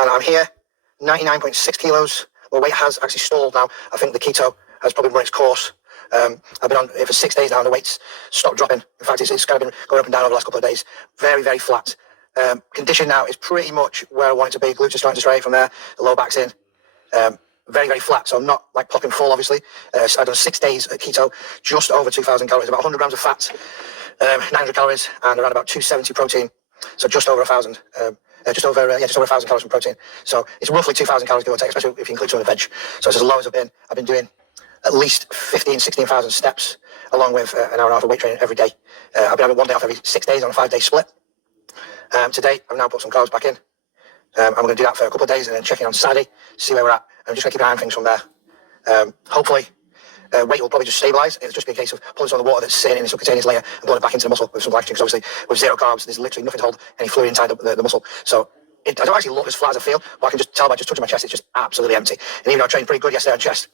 and I'm here, 99.6 kilos. My weight has actually stalled now. I think the keto has probably run its course. I've been on it for 6 days now, and the weight's stopped dropping. In fact, it's kind of been going up and down over the last couple of days. Very, very flat. Condition now is pretty much where I want it to be. Glutes are starting to stray from there. The lower back's in. Very, very flat. So I'm not like popping full, obviously. I've done 6 days at keto, just over 2,000 calories, about 100 grams of fat, 900 calories, and around about 270 protein. So just over 1,000. Just over 1,000 calories from protein. So it's roughly 2,000 calories give or take, especially if you include some of the veg. So it's as low as I've been. I've been doing at least 16,000 steps, along with an hour and a half of weight training every day. I've been having 1 day off every 6 days on a 5-day split. Today, I've now put some carbs back in. I'm going to do that for a couple of days and then check in on Saturday, see where we're at. I'm just going to keep an eye on things from there. Hopefully, weight will probably just stabilise. It'll just be a case of pulling some of the water that's sitting in the subcutaneous layer and pulling it back into the muscle with some glycogen, because obviously with zero carbs, there's literally nothing to hold any fluid inside the muscle. So I don't actually look as flat as I feel, but I can just tell by just touching my chest, it's just absolutely empty. And even though I trained pretty good yesterday on chest,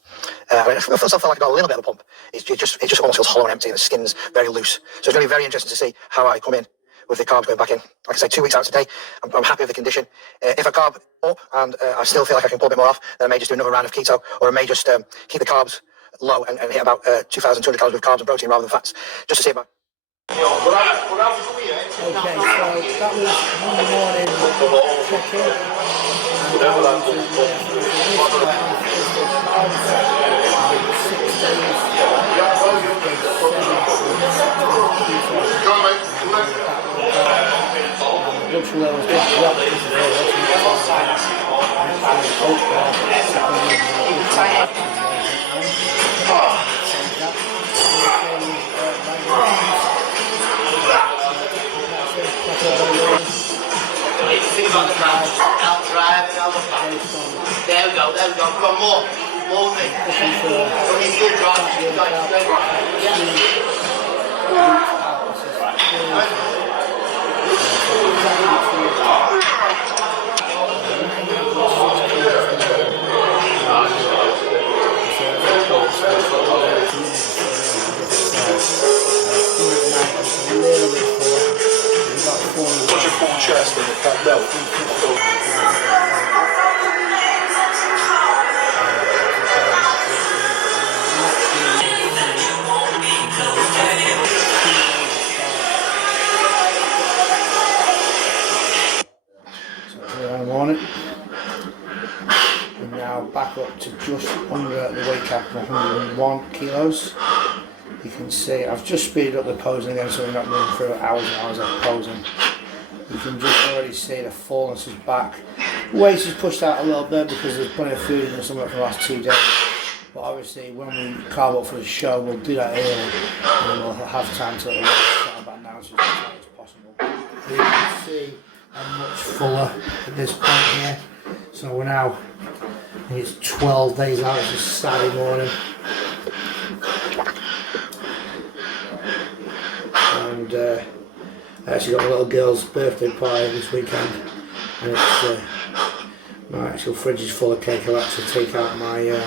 I felt like I got a little bit of a pump. It just almost feels hollow and empty, and the skin's very loose. So it's going to be very interesting to see how I come in with the carbs going back in. Like I say, 2 weeks out today, I'm happy with the condition. If I carb up and I still feel like I can pull a bit more off, then I may just do another round of keto, or I may just keep the carbs low and hit about 2,200 calories with carbs and protein rather than fats, just to see about. Okay, so that was Monday morning check-in. There we go, come more thing. What's your full chest and your fat belly? Morning. We're now back up to just under the weight cap of 101 kilos. You can see I've just speeded up the posing again, so we're not moving through hours and hours of posing. You can just already see the fullness is back. Weight is pushed out a little bit because there's plenty of food in the stomach for the last 2 days. But obviously when we carb up for the show, we'll do that early and then we'll have time to let the weight settle back down to as tight as possible. You can see I'm much fuller at this point here. So we're now, I think it's 12 days out, it's a Saturday morning. And I actually got my little girl's birthday party this weekend. And it's, my actual fridge is full of cake. I'll actually take out my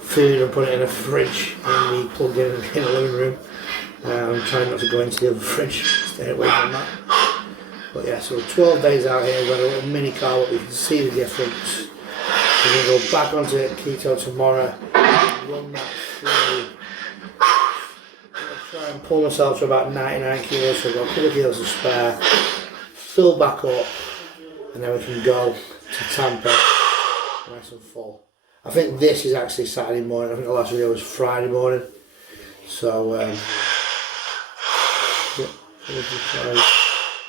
food and put it in a fridge and we plugged in the living room. I'm trying not to go into the other fridge, stay away from that. But yeah, so 12 days out here, we've got a little mini car, but we can see the difference. We're going to go back onto keto tomorrow, run that through. I'm going to try and pull myself to about 99 kilos, so we've got a couple of kilos to spare, fill back up, and then we can go to Tampa, nice and full. I think this is actually Saturday morning, I think the last video was Friday morning. So,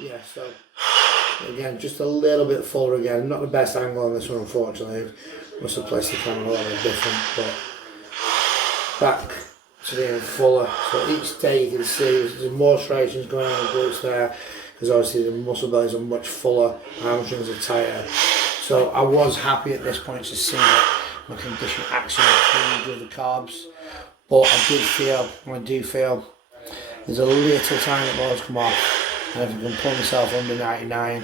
yeah, so again, just a little bit fuller again. Not the best angle on this one, unfortunately. Must have placed the camera a little bit different, but back to being fuller. So each day you can see there's more striations going on the glutes there, because obviously the muscle bellies are much fuller, hamstrings are tighter. So I was happy at this point to see that my condition actually improved with the carbs, but I do feel there's a little tiny bit more to come off. And if I can pull myself under 99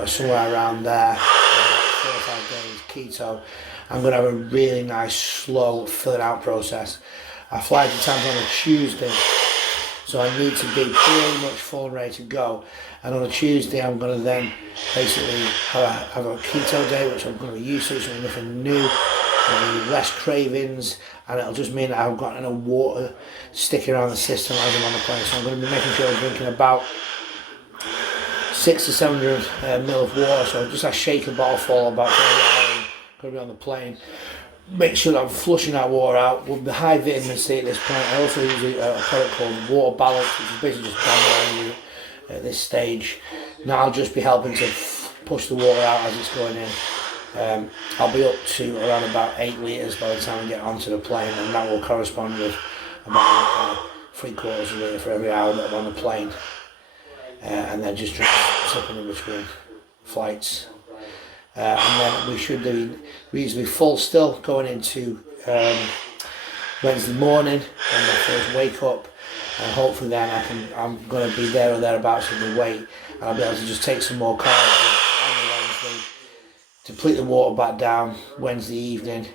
or somewhere around there, 4 or 5 days keto, I'm going to have a really nice slow filling out process. I fly to Tampa on a Tuesday, So I need to be pretty much full and ready to go. And on a Tuesday, I'm going to then basically have a keto day, which I'm going to be used to, so nothing new. There'll be less cravings, and it'll just mean that I've got enough water sticking around the system as I'm on the plane. So I'm going to be making sure I'm drinking about 600 to 700 ml of water. So just a shaker bottle full about 4 hours. Going to be on the plane. Make sure that I'm flushing that water out. With the high vitamin C at this point, I also use a product called Water Balance, which is basically just down around you at this stage. Now I'll just be helping to push the water out as it's going in. I'll be up to around about 8 litres by the time I get onto the plane, and that will correspond with about 3/4 of a litre for every hour that I'm on the plane. And then just sipping in between flights. And then we should be reasonably full still going into Wednesday morning on my first wake up, and hopefully then I'm going to be there or thereabouts with the weight, and I'll be able to just take some more carbs on the Wednesday, deplete the water back down Wednesday evening,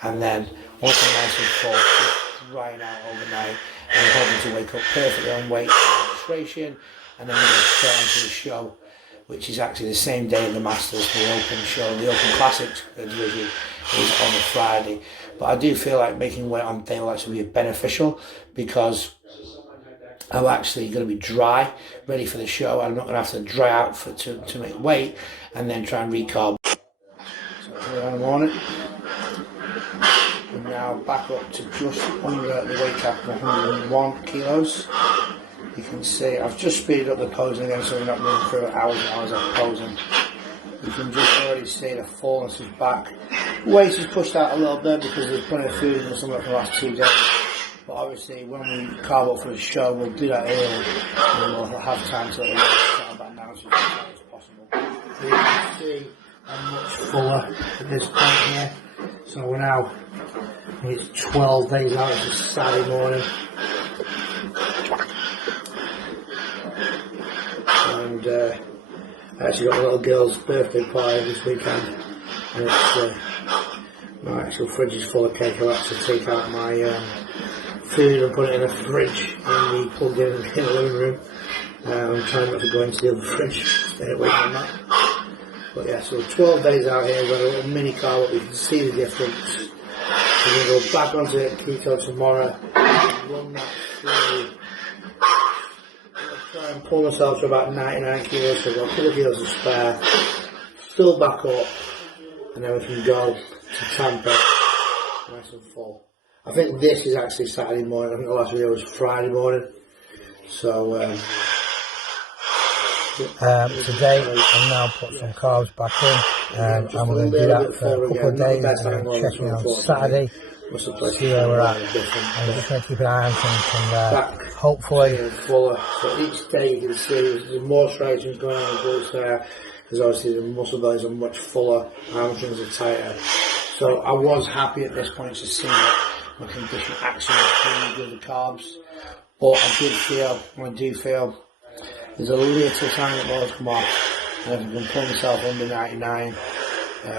and then once I'm nice and full, just drying out overnight, and I'm hoping to wake up perfectly on weight for registration, and then we're going to start onto the show, which is actually the same day of the Masters. The Open show, the Open Classics division is on the Friday. But I do feel like making weight on day will actually be beneficial, because I'm actually going to be dry, ready for the show. I'm not going to have to dry out to make weight and then try and recarb. So here in the morning, we're now back up to just under the weight cap of 101 kilos. You can see I've just speeded up the posing again, so we're not moving through hours and hours of posing. You can just already see the fullness is back. Weight is pushed out a little bit because there's plenty of food and something for the last 2 days. But obviously, when we carve up for the show, we'll do that early, and we'll have time to let the weight settle back down as much as possible. So you can see I'm much fuller at this point here. So we're now, it's 12 days out, it's a Saturday morning. And I actually got my little girl's birthday party this weekend, and it's, my actual fridge is full of cake. I'll actually take out my food and put it in a fridge and be plugged in the living room. I'm trying not to go into the other fridge, stay away from that. But yeah, so 12 days out here, we've got a little mini car, but we can see the difference. We're going to go back onto keto tomorrow and run that through. Try and pull myself to about 99 kilos, so I've got a couple of kilos to spare, fill back up, and then we can go to Tampa nice and full. I think this is actually Saturday morning. I think the last video was Friday morning. So today I'll now put some carbs back in, and we're going to do that for a couple of days, and then checking on Saturday, see where we're at. I'm just going to keep an eye on things, and hopefully fuller. So each day you can see there's more striations going on the glutes there, because obviously the muscle bellies are much fuller, hamstrings are tighter. So I was happy at this point to see that my condition actually improved with the carbs, but I do feel there's a little sign that will come off, and if I can pull myself under 99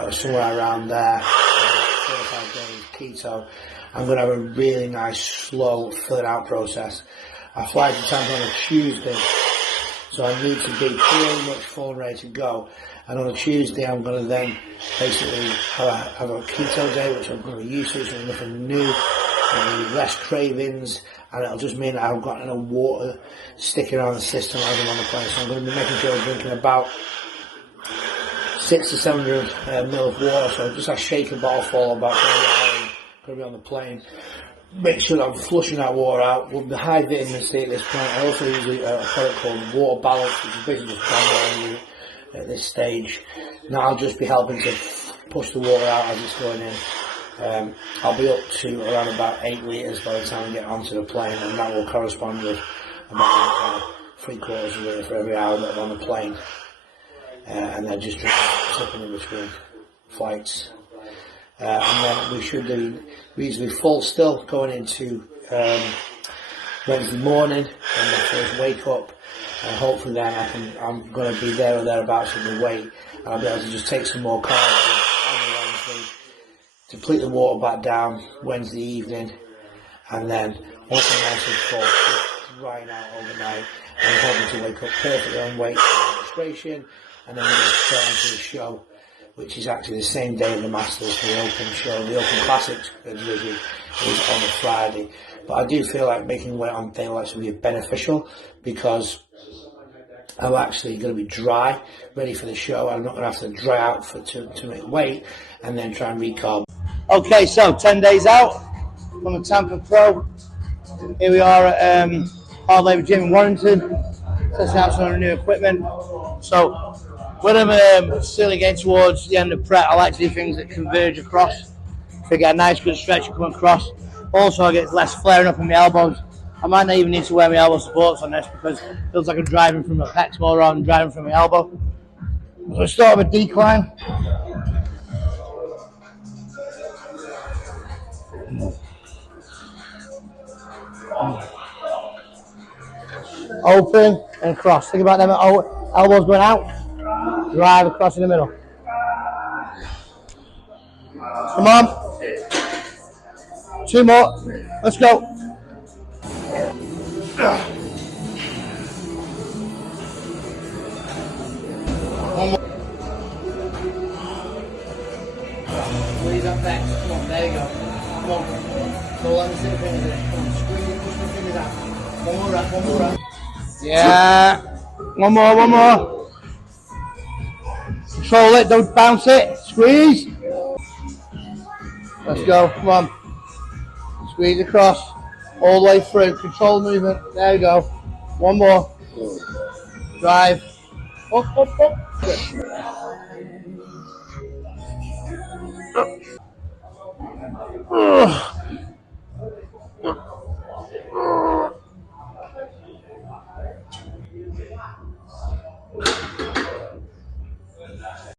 or somewhere around there, 4 or 5 days keto, I'm going to have a really nice slow fill out process. I fly to Tampa on a Tuesday, so I need to be pretty much full and ready to go. And on a Tuesday, I'm going to then basically have a keto day, which I'm going to be used to, so nothing new. There'll be less cravings, and it'll just mean that I've got enough water sticking around the system as I'm on the plane. So I'm going to be making sure I'm drinking about 600 to 700 ml of water, so just a shaker bottle full about 4 hours. Going to be on the plane. Make sure that I'm flushing that water out. With the high vitamin C at this point, I also use a product called Water Balance, which is basically just down around you at this stage. Now I'll just be helping to push the water out as it's going in. I'll be up to around about 8 litres by the time I get onto the plane, and that will correspond with about 3/4 of a litre for every hour that I'm on the plane. And then just sipping in between flights. And then we should be reasonably full still going into Wednesday morning on my first wake up, and hopefully then I'm going to be there or thereabouts with the weight, and I'll be able to just take some more carbs on the Wednesday, deplete the water back down Wednesday evening, and then once I'm nice and full, just drying out overnight. I'm hoping to wake up perfectly on weight for registration, and then we're going to start onto the show, which is actually the same day of the Masters. The Open show, the Open Classics division is on a Friday. But I do feel like making weight on daylight will be beneficial, because I'm actually going to be dry, ready for the show. I'm not going to have to dry out to make weight and then try and recarb. Okay, so 10 days out from the Tampa Pro. Here we are at Hard Labour Gym in Warrington, testing out some of the new equipment. So when I'm still getting towards the end of prep, I like to do things that converge across. If I get a nice good stretch and come across. Also, I get less flaring up in my elbows. I might not even need to wear my elbow supports on this, because it feels like I'm driving from my pecs more rather than driving from my elbow. So I start with a decline. Open and cross. Think about them elbows going out. Drive across in the middle. Come on. 2 more. Let's go. One more. Squeeze up next. Come on, there you go. Come on. Don't let me see the fingers in it. Come on, squeeze it, push the fingers out. One more rep, one more rep. Yeah. One more. Control it, don't bounce it. Squeeze. Let's go, come on. Squeeze across, all the way through. Control the movement. There you go. One more. Drive. Up.